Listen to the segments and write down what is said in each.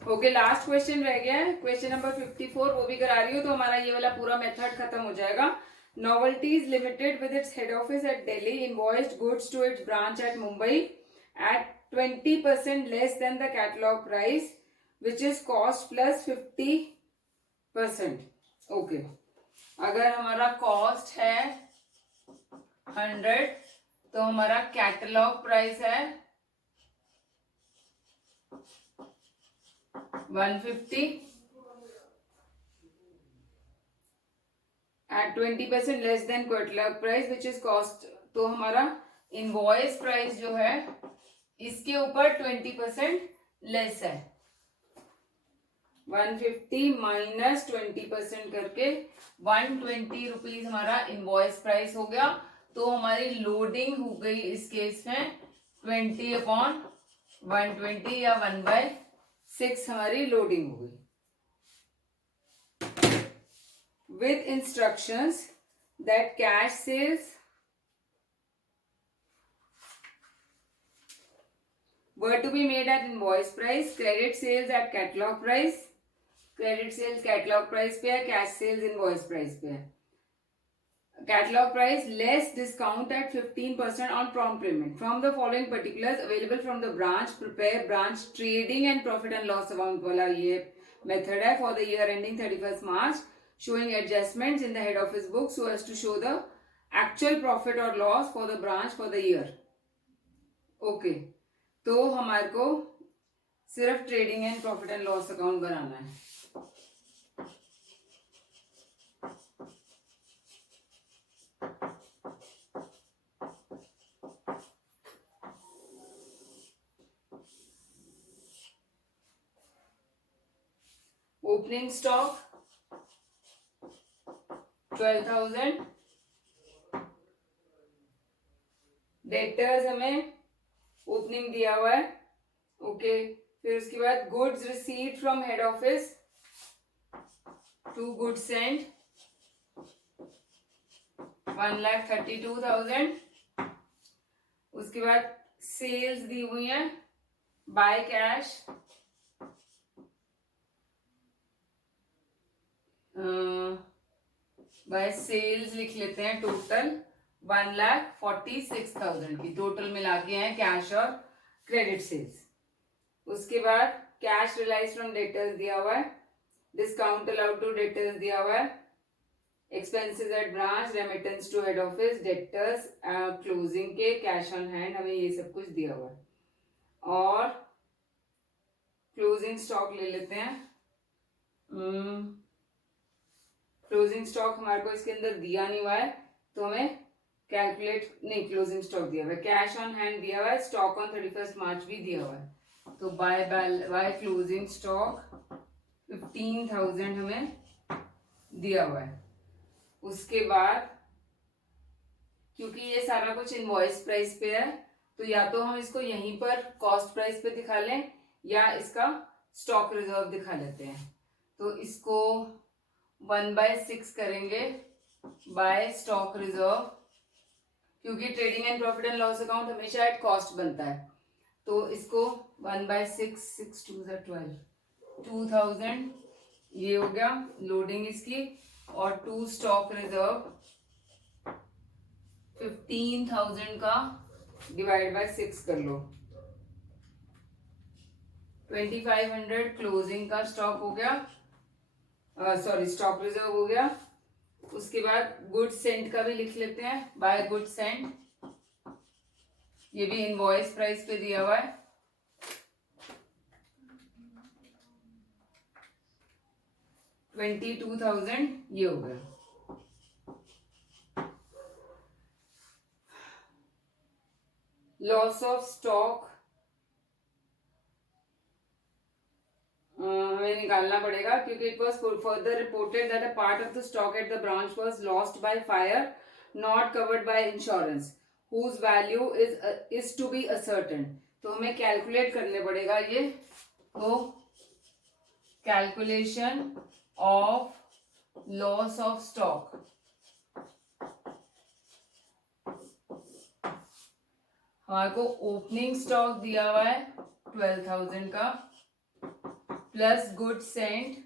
Okay, last question रह गया है, क्वेश्चन नंबर 54, वो भी करा रही हूँ तो हमारा ये वाला पूरा मेथड खत्म हो जाएगा। Novelties limited with its head office at Delhi invoiced goods to its branch at Mumbai at 20% less than the catalogue price which is cost plus 50%। Okay, अगर हमारा कॉस्ट है 100 तो हमारा कैटलॉग प्राइस है 150 at 20% less than catalogue price which is cost. तो हमारा invoice price जो है इसके ऊपर 20% लेस है। 150 माइनस 20% करके 120 रुपीज हमारा इनवॉइस प्राइस हो गया। तो हमारी लोडिंग हो गई इस केस में 20/120 या 1/6 हमारी लोडिंग हो गई। with instructions that cash sales were to be made at invoice price, credit sales at catalog price, credit sales catalog price पे है, cash sales invoice price पे है। Catalog price less discount at 15% on prompt payment from the following particulars available from the branch, prepare branch trading and profit and loss account वाला ये method है for the year ending 31st March, showing adjustments in the head office book so as to show the actual profit or loss for the branch for the year। Okay, तो हमारे को सिर्फ trading and profit and loss account बनाना है। Opening stock 12,000, debtors हमें opening दिया हुआ है। ओके, फिर उसके बाद goods received from head office 2 goods sent 1,32,000। उसके बाद सेल्स दी हुई है बाय कैश बाय सेल्स लिख लेते हैं, टोटल 1,46,000 की टोटल मिला के हैं कैश और क्रेडिट सेल्स। उसके बाद कैश रिलाइज फ्रॉम डेटर्स दिया हुआ है, डिस्काउंट अलाउड टू डेटर्स दिया हुआ है, expenses at branch, remittance to head office, debtors closing के, कैश ऑन हैंड, हमें ये सब कुछ दिया हुआ है। और क्लोजिंग स्टॉक ले लेते हैं। क्लोजिंग स्टॉक हमारे को इसके अंदर दिया नहीं हुआ है तो हमें कैलकुलेट नहीं, क्लोजिंग स्टॉक दिया हुआ है, कैश ऑन हैंड दिया हुआ है, स्टॉक ऑन 31st मार्च भी दिया हुआ है। तो बाय क्लोजिंग स्टॉक 15,000 हमें दिया हुआ है। उसके बाद क्योंकि ये सारा कुछ इनवॉइस प्राइस पे है तो या तो हम इसको यहीं पर कॉस्ट प्राइस पे दिखा लें या इसका स्टॉक रिजर्व दिखा लेते हैं। तो इसको 1/6 करेंगे बाय स्टॉक रिजर्व, क्योंकि trading and profit and loss account हमेशा एट कॉस्ट बनता है। तो इसको 1/6, 6 2 12, 2,000 ये हो गया लोडिंग इसकी, और 2 स्टॉक रिजर्व 15,000 का डिवाइड बाय 6 कर लो, 2,500 क्लोजिंग का स्टॉक हो गया, सॉरी स्टॉक रिजर्व हो गया। उसके बाद गुड सेंट का भी लिख लेते हैं, बाय गुड सेंट, ये भी इनवॉइस प्राइस पे दिया हुआ है। $22,000 ये हो गया। लॉस ऑफ स्टॉक हमें निकालना पड़ेगा क्योंकि it was further reported that a part of the stock at the branch was lost by fire not covered by insurance whose value is to be ascertain. तो हमें कैलकुलेट करने पड़ेगा ये। तो calculation of loss of stock, हमारे को opening stock दिया हुआ है 12,000 का प्लस गुड सेंट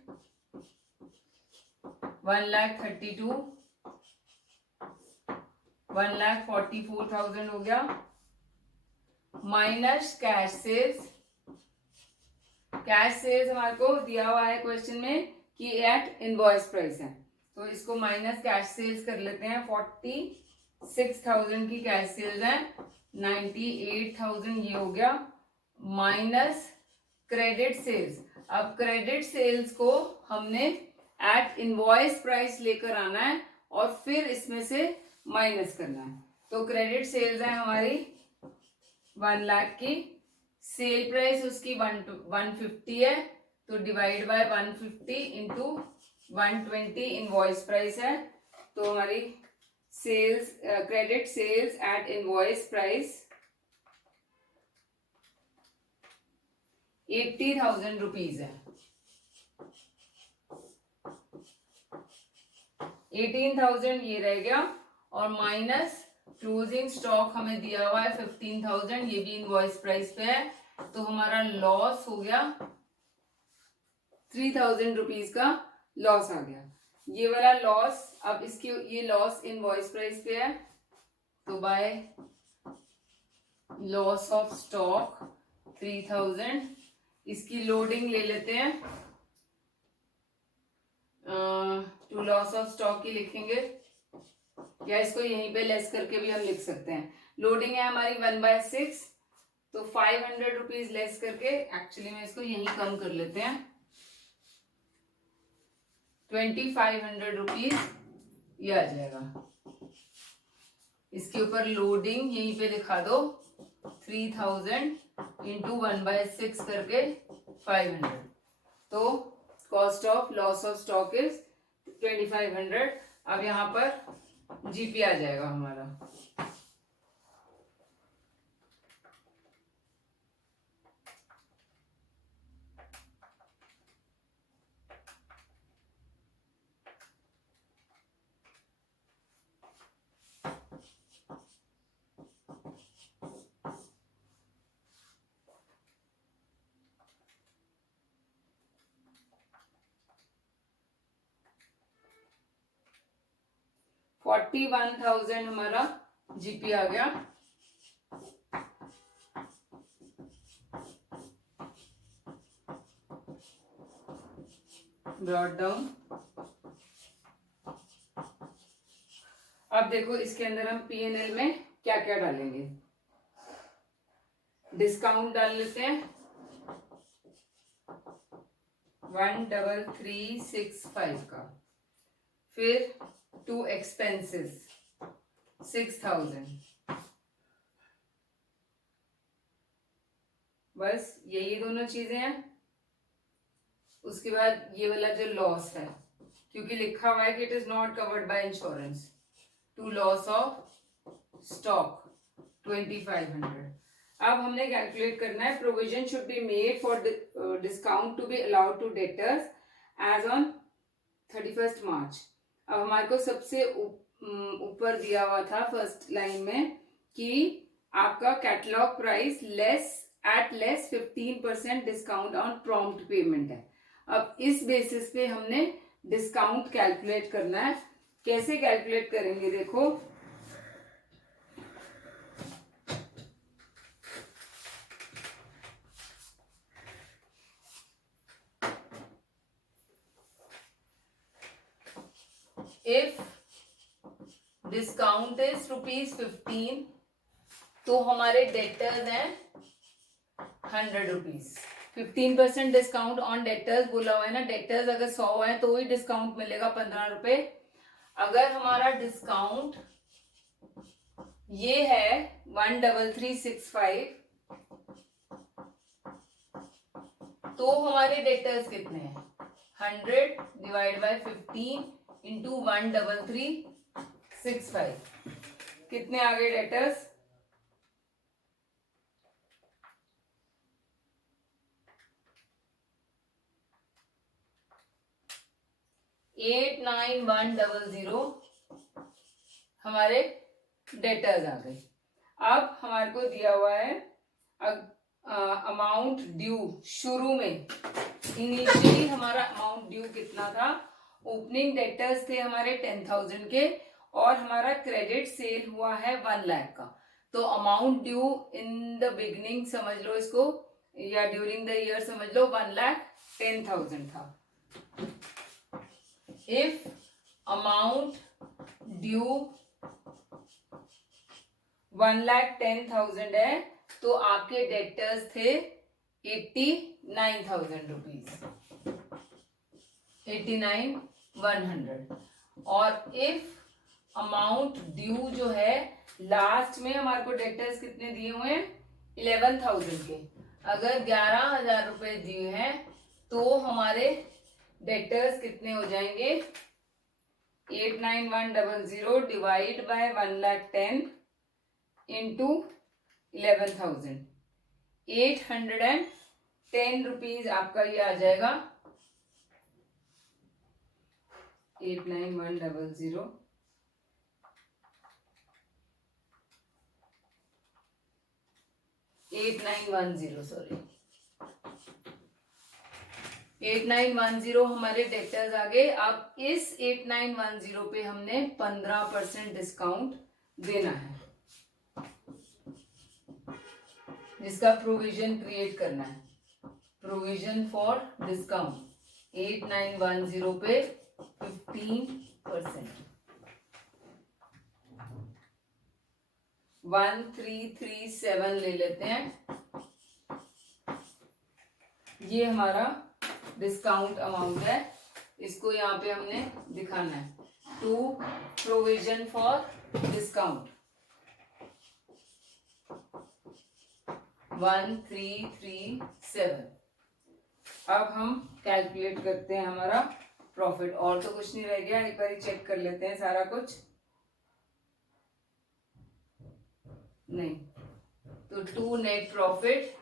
1,32,000, 1,44,000 हो गया, minus cash sales. Cash sales हमारे को दिया हुआ है क्वेश्चन में कि एट इनवॉइस प्राइस है, तो इसको माइनस कैश सेल्स कर लेते हैं। 46,000 की कैश सेल्स है, 98,000 ये हो गया, माइनस क्रेडिट सेल्स। अब क्रेडिट सेल्स को हमने एट इनवॉइस प्राइस लेकर आना है और फिर इसमें से माइनस करना है। तो क्रेडिट सेल्स है हमारी 1 लाख की, सेल प्राइस उसकी 150 है, तो divide by 150 into 120 invoice price है। तो हमारी sales credit sales at invoice price 80,000 rupees है। 18,000 ये रह गया, और माइनस क्लोजिंग स्टॉक हमें दिया हुआ है 15,000, ये भी इनवॉइस प्राइस पे है, तो हमारा लॉस हो गया 3,000 रुपीज का लॉस आ गया। ये वाला लॉस, अब इसकी ये लॉस इनवॉइस प्राइस पे है, तो बाय लॉस ऑफ स्टॉक 3,000, इसकी लोडिंग ले लेते हैं, टू लॉस ऑफ स्टॉक की लिखेंगे, या इसको यहीं पे लेस करके भी हम लिख सकते हैं। लोडिंग है हमारी 1/6, तो 500 रुपीज लेस करके एक्चुअली में इसको यहीं कम कर लेते हैं, 2,500 रुपीज ये आ जाएगा। इसके ऊपर लोडिंग यहीं पे लिखा दो, 3,000 इंटू 1/6 करके 500, तो cost of loss of stock is 2,500। अब यहाँ पर जीपी आ जाएगा हमारा, $41,000 हमारा जीपी आ गया। Brought down. अब देखो इसके अंदर हम P&L में क्या क्या डालेंगे। डिस्काउंट डाल लेते हैं 1,3365 का, फिर टू एक्सपेंसेस 6,000, बस यही दोनों चीजें हैं। उसके बाद ये वाला जो लॉस है, क्योंकि लिखा हुआ है कि it is not covered by insurance, to loss of stock 2,500। अब हमने कैलकुलेट करना है, provision should be made for discount to be allowed to debtors as on 31 March. अब हमारे को सबसे ऊपर दिया हुआ था फर्स्ट लाइन में कि आपका catalogue price less 15% discount on prompt payment है। अब इस बेसिस पे हमने डिस्काउंट कैलकुलेट करना है। कैसे कैलकुलेट करेंगे देखो, इफ डिस्काउंट इज ₹15, तो हमारे डेटर्स हैं 100 रुपीज। 15% डिस्काउंट ऑन डेटर्स बोला हुआ है ना, डेटर्स अगर 100 है तो ही डिस्काउंट मिलेगा 15 रुपए। अगर हमारा डिस्काउंट ये है 1,3365, तो हमारे डेटर्स कितने हैं, 100 डिवाइड बाय 15 इंटू 1,3365, कितने आ गए डेटर्स, 89100 हमारे डेटर्स आ गए। अब हमारे को दिया हुआ है अमाउंट ड्यू शुरू में इनिशियली हमारा अमाउंट ड्यू कितना था, ओपनिंग डेटर्स थे हमारे 10,000 के और हमारा क्रेडिट सेल हुआ है 1 लाख का। तो amount due in the beginning समझ लो इसको, या ड्यूरिंग द ईयर समझ लो 1,10,000 था। इफ अमाउंट ड्यू 1,10,000 है तो आपके डेटर्स थे 89,000 रुपीज, 89,100। और इफ अमाउंट ड्यू जो है लास्ट में हमारे को डेटर्स कितने दिए हुए हैं 11,000 के, अगर 11,000 रुपए दिए हैं तो हमारे डेटर्स कितने हो जाएंगे 89,100 डिवाइड बाय 1,10,000 इंटू 11,000, 810 रुपीज आपका ये आ जाएगा। 89,100 8910 सॉरी 8910 हमारे डेटर्स आ गए। अब इस 8910 पे हमने 15% डिस्काउंट देना है, जिसका प्रोविजन क्रिएट करना है, प्रोविजन फॉर डिस्काउंट 8910 पे 15%, 1337 ले लेते हैं। ये हमारा डिस्काउंट अमाउंट है, इसको यहाँ पे हमने दिखाना है, टू प्रोविजन फॉर डिस्काउंट 1337। अब हम कैलकुलेट करते हैं हमारा प्रॉफिट, और तो कुछ नहीं रह गया, एक बार चेक कर लेते हैं सारा कुछ। नहीं तो टू नेट प्रॉफिट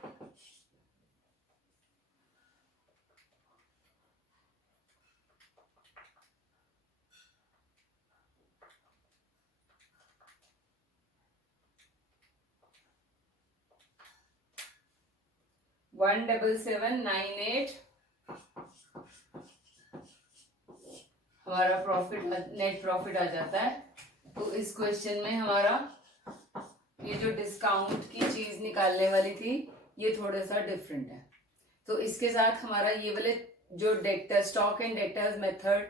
$17798 हमारा प्रॉफिट नेट प्रॉफिट आ जाता है। तो इस क्वेश्चन में हमारा ये जो डिस्काउंट की चीज निकालने वाली थी ये थोड़ा सा डिफरेंट है। तो इसके साथ हमारा ये वाले जो debtor stock and debtors method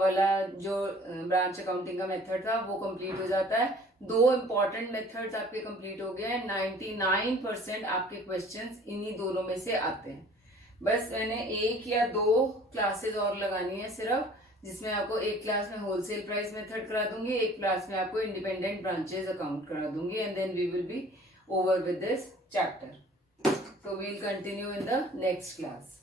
वाला जो ब्रांच अकाउंटिंग का मेथड था वो कंप्लीट हो जाता है। दो इंपॉर्टेंट मेथड्स आपके कंप्लीट हो गए हैं। 99% आपके क्वेश्चंस इन्हीं दोनों में से आते हैं। बस मैंने एक या दो क्लासेस और लगानी है सिर्फ, जिसमें आपको एक क्लास में होलसेल प्राइस मेथड करा दूंगी, एक क्लास में आपको इंडिपेंडेंट ब्रांचेस अकाउंट करा दूंगी, and then we will be over with this chapter. So we'll continue in the next class.